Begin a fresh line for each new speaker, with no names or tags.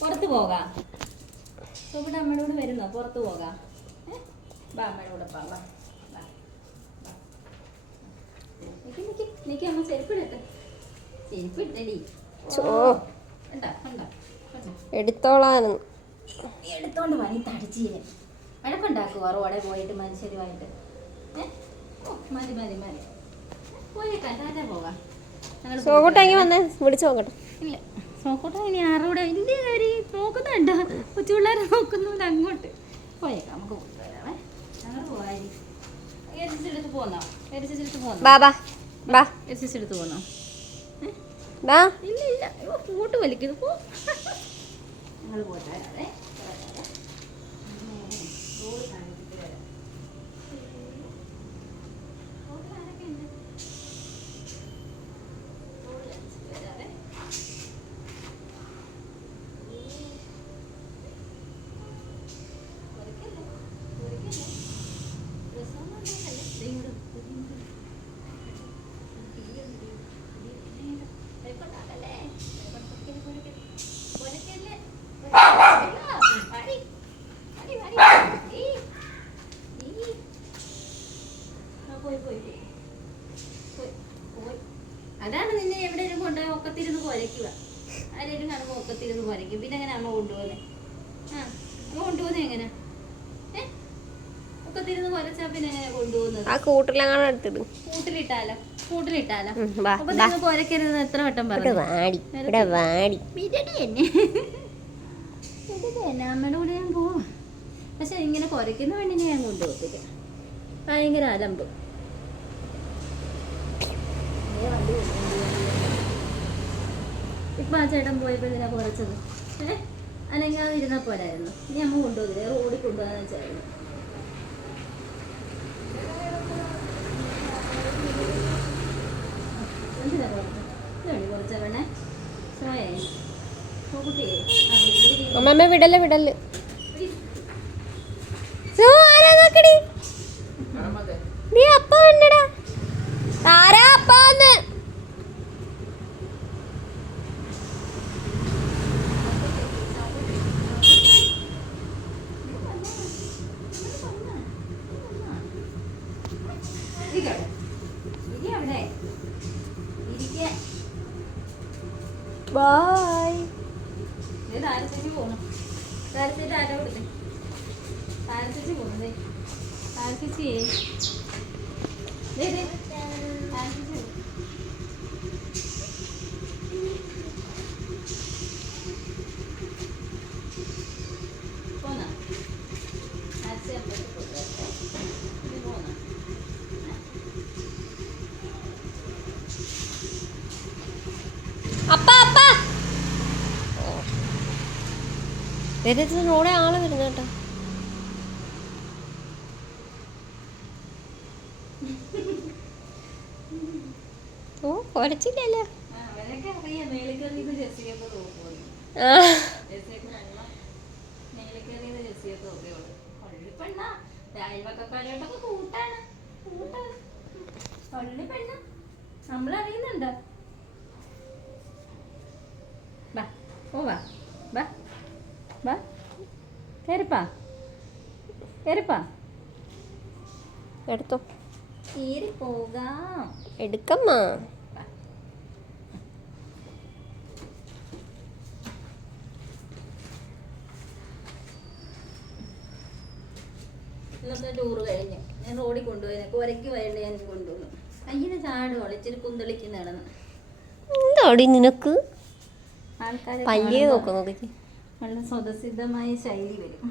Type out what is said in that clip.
പുറത്ത് പോകാം. സോപ്പിട്ട് അമ്മയോട് വരുന്നോ? പുറത്ത് പോകാം. ബാ അമ്മയുടെ കൂടെ പാ ബാ ബാ. ബാ. നിക്ക് നിക്ക് നിക്ക് അമ്മ ചെരുപ്പിടട്ടെ ചെരുപ്പിട്ടടി. ഉണ്ടാ
നീ
എടുത്തോണ്ട് പണി തടിച്ചീന് വഴക്കുണ്ടാക്കുവോ റോഡെ പോയിട്ട് മനുഷ്യരുമായിട്ട്? മതി മതി മതി. പോയേക്കാം ടാറ്റ പോകാം. ഞങ്ങൾ
സോകൂട്ടെങ്കിൽ വന്നേ? വിളിച്ചു നോക്കട്ടെ.
ഇല്ല. നോക്കട്ടെ ഇനി ആരോടെ? എന്റെ കാര്യം നോക്കുന്നുണ്ട്. കൊച്ചു പിള്ളേരെ നോക്കുന്നുണ്ട് അങ്ങോട്ട്. പോയേക്കാം നമുക്ക് പോയിട്ട് വരാമേ ഞങ്ങൾ പോവാരി എരിച്ചെടുത്ത് പോന്നോ? എടുത്ത് പോന്നോ?
ബാ ബാ
എരിച്ചെടുത്ത് പോന്നോ? ഇല്ല ഇല്ല. കൂട്ട് വലിക്കുന്നു. പോ. ഞങ്ങൾ പോയിട്ട് പോയി, പോയി, പോയി. പോയി, പോയി. അതാണ് നിന്നെ എവിടെ ഒരു കൊണ്ടുപോയി ഒക്കത്തിരുന്ന് കുരയ്ക്കുക ആരെങ്കിലും കാണുമ്പോൾ ഒക്കത്തിരുന്ന് കുരയ്ക്കും പിന്നെ എങ്ങനെ അമ്മ കൊണ്ടുപോകുന്നത് ആ അമ്മ കൊണ്ടുപോകുന്നത് എങ്ങനെ? ഒക്കത്തിരുന്ന് കുരച്ചാ പിന്നെ എങ്ങനെ കൊണ്ടുപോകുന്നത്
ആ കൂട്ടിലങ്ങനെ എടുത്തിട്.
കൂട്ടിലിട്ടാലോ? കൂട്ടിലിട്ടാലോ? കുരക്കരുത് എത്ര വട്ടം പറഞ്ഞു?
വാടി ഇവിടെ വാടി.
ബിരിയാണി തന്നെ. ബിരിയാണി തന്നെ. അമ്മയുടെ കൂടെ ഞാൻ പോവാം. പക്ഷെ ഇങ്ങനെ കുരയ്ക്കുന്ന പെണ്ണിനെ ഞാൻ കൊണ്ടുപോകത്തില്ല. ഭയങ്കര അലമ്പ് ഏ, വണ്ടി വരുന്നുണ്ട്. ഇപ്പൊ ആ ചേട്ടൻ പോയപ്പോൾ ഇതിനെ കുറച്ചത്. ഏ? അനങ്ങാതെ ഇരുന്ന പോരായിരുന്നു. ഇനി അമ്മ കൊണ്ടുപോകില്ല റോഡിൽ കൊണ്ടുപോകാന്ന് വെച്ചായിരുന്നു. എന്തിനാ കുറച്ച് കുറച്ച വേണേ സോയേ.
അമ്മമ്മ വിടൽ വിടൽ. നീ അപ്പ കണ്ടടാ താരാ അപ്പാന്ന്
ഇരിക്കവിടെ. ഇരി അവിടെ. ഇരിക്ക്.
ബായ്
താരത്തേക്ക് പോണു. താരത്തേക്ക് ആരാ കൊടുത്തേ? താരത്തേക്ക് പോകുന്നേ. താരത്തേക്ക്. താരത്തേക്ക് പോ. പോന്നാ? താരത്തേക്ക് അപ്പുറത്ത് പോയിട്ട് വരട്ടെ. ഇനി പോന്നാ?
അപ്പ അപ്പ റോഡെ ആൾ വരുന്ന കേട്ടോ. ഓ കുറച്ചില്ലല്ലോ
ആ, ബാ കയറിപ്പാ കയറിപ്പാ
എടുത്തോ.
കയറി പോകാം
എടുക്കമ്മ
ഇന്നത്തെ ടൂറ് കഴിഞ്ഞ്. ഞാൻ റോഡിൽ കൊണ്ടുപോയി. കുരയ്ക്ക് വയലിൽ ഞാൻ കൊണ്ടുവന്നു. കയ്യിന് ചാടുവാണ്. ഇച്ചിരി കുന്തളിക്ക് നടന്ന്
എന്താടി നിനക്ക്? പല്ലിയെ നോക്കാം നോക്കി.
നല്ല സ്വതസിദ്ധമായ ശൈലി വരും.